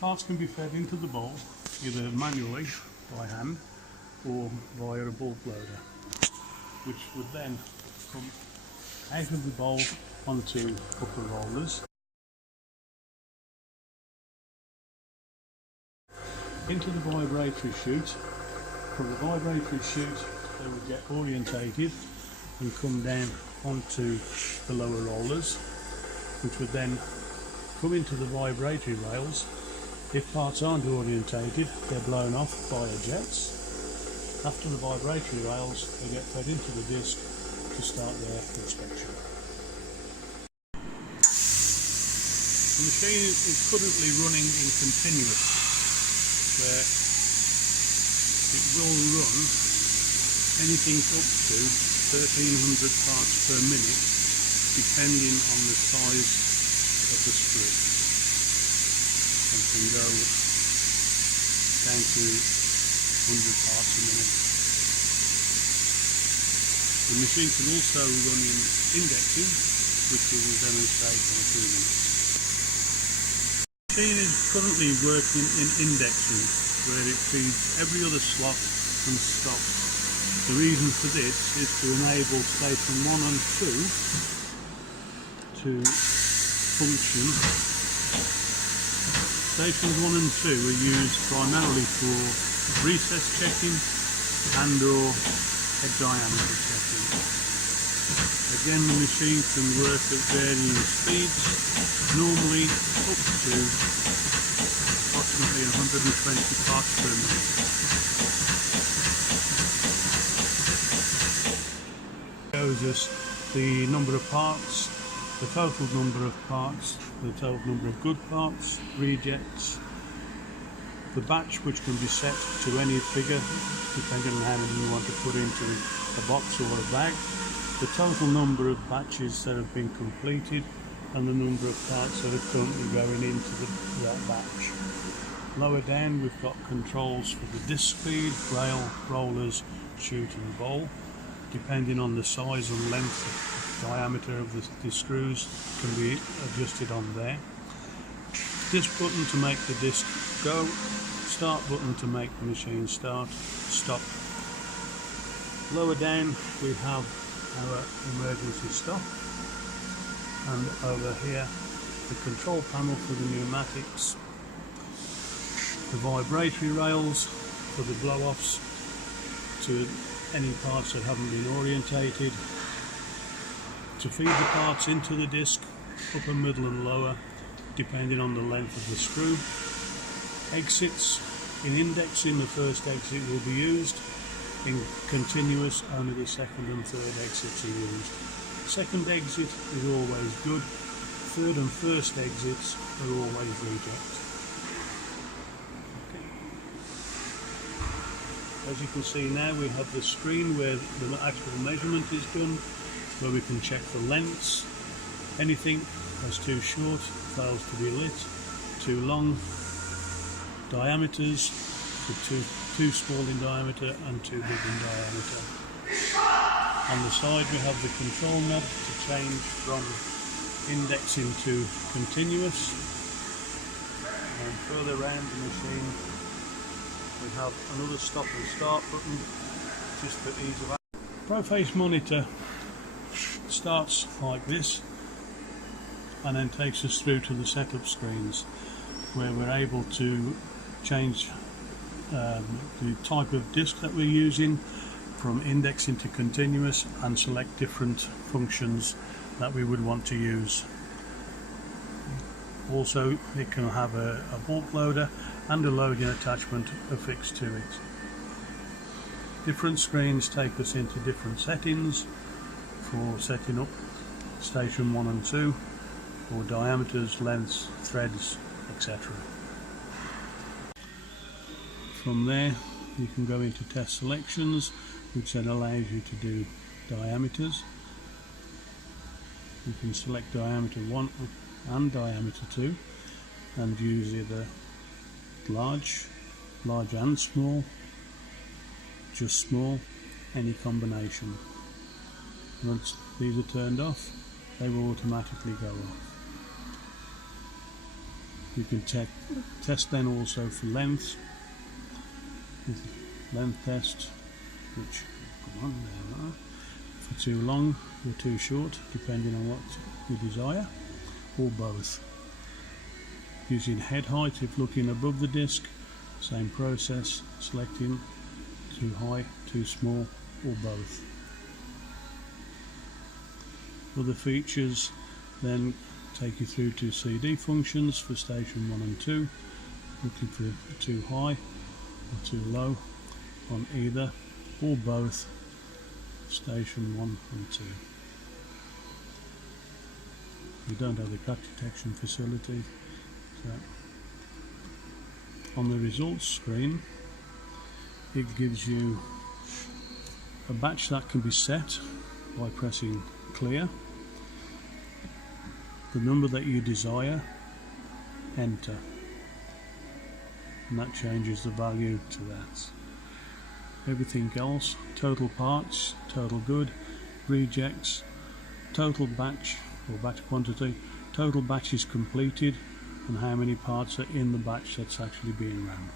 Parts can be fed into the bowl either manually by hand or via a bulk loader, which would then come out of the bowl onto upper rollers, into the vibratory chute. From the vibratory chute they would get orientated and come down onto the lower rollers, which would then come into the vibratory rails. If parts aren't orientated, they're blown off via jets. After the vibratory rails, they get fed into the disc to start their inspection. The machine is currently running in continuous, where it will run anything up to 1300 parts per minute, depending on the size of the screw. It can go down to 100 parts a minute. The machine can also run in indexing, which we will demonstrate in a few minutes. The machine is currently working in indexing, where it feeds every other slot and stop. The reason for this is to enable station 1 and 2 to function. Stations 1 and 2 are used primarily for recess checking and or head diameter checking. Again, the machine can work at varying speeds, normally up to approximately 120 parts per minute. Shows us the number of parts, the total number of parts, the total number of good parts, rejects, the batch, which can be set to any figure depending on how many you want to put into a box or a bag, the total number of batches that have been completed, and the number of parts that are currently going into that batch. Lower down we've got controls for the disc speed, rail, rollers, chute and bowl. Depending on the size and length of diameter of the screws can be adjusted on there. Disc button to make the disc go, start button to make the machine start, stop. Lower down we have our emergency stop, and over here the control panel for the pneumatics, the vibratory rails for the blow-offs to any parts that haven't been orientated, to feed the parts into the disc, upper, middle and lower, depending on the length of the screw. Exits. In indexing, the first exit will be used. In continuous, only the second and third exits are used. Second exit is always good. Third and first exits are always reject. Okay. As you can see now, we have the screen where the actual measurement is done, where we can check the lengths. Anything that's too short fails to be lit, too long, diameters, so too small in diameter and too big in diameter. On the side we have the control knob to change from indexing to continuous, and further around the machine we have another stop and start button just for ease of access. Proface monitor starts like this and then takes us through to the setup screens, where we're able to change the type of disc that we're using from indexing to continuous and select different functions that we would want to use. Also, it can have a bulk loader and a loading attachment affixed to it. Different screens take us into different settings for setting up station 1 and 2, for diameters, lengths, threads, etc. From there you can go into test selections, which then allows you to do diameters. You can select diameter 1 and diameter 2 and use either large and small, just small, any combination. Once these are turned off, they will automatically go off. You can test then also for length, with length test, which, come on, there we are, for too long or too short, depending on what you desire, or both. Using head height, if looking above the disc, same process, selecting too high, too small, or both. Other features then take you through to CD functions for station 1 and 2, looking for too high or too low on either or both station 1 and 2. We don't have the cut detection facility, so on the results screen it gives you a batch that can be set by pressing clear, the number that you desire, enter, and that changes the value to that. Everything else, total parts, total good, rejects, total batch or batch quantity, total batches completed, and how many parts are in the batch that's actually being run.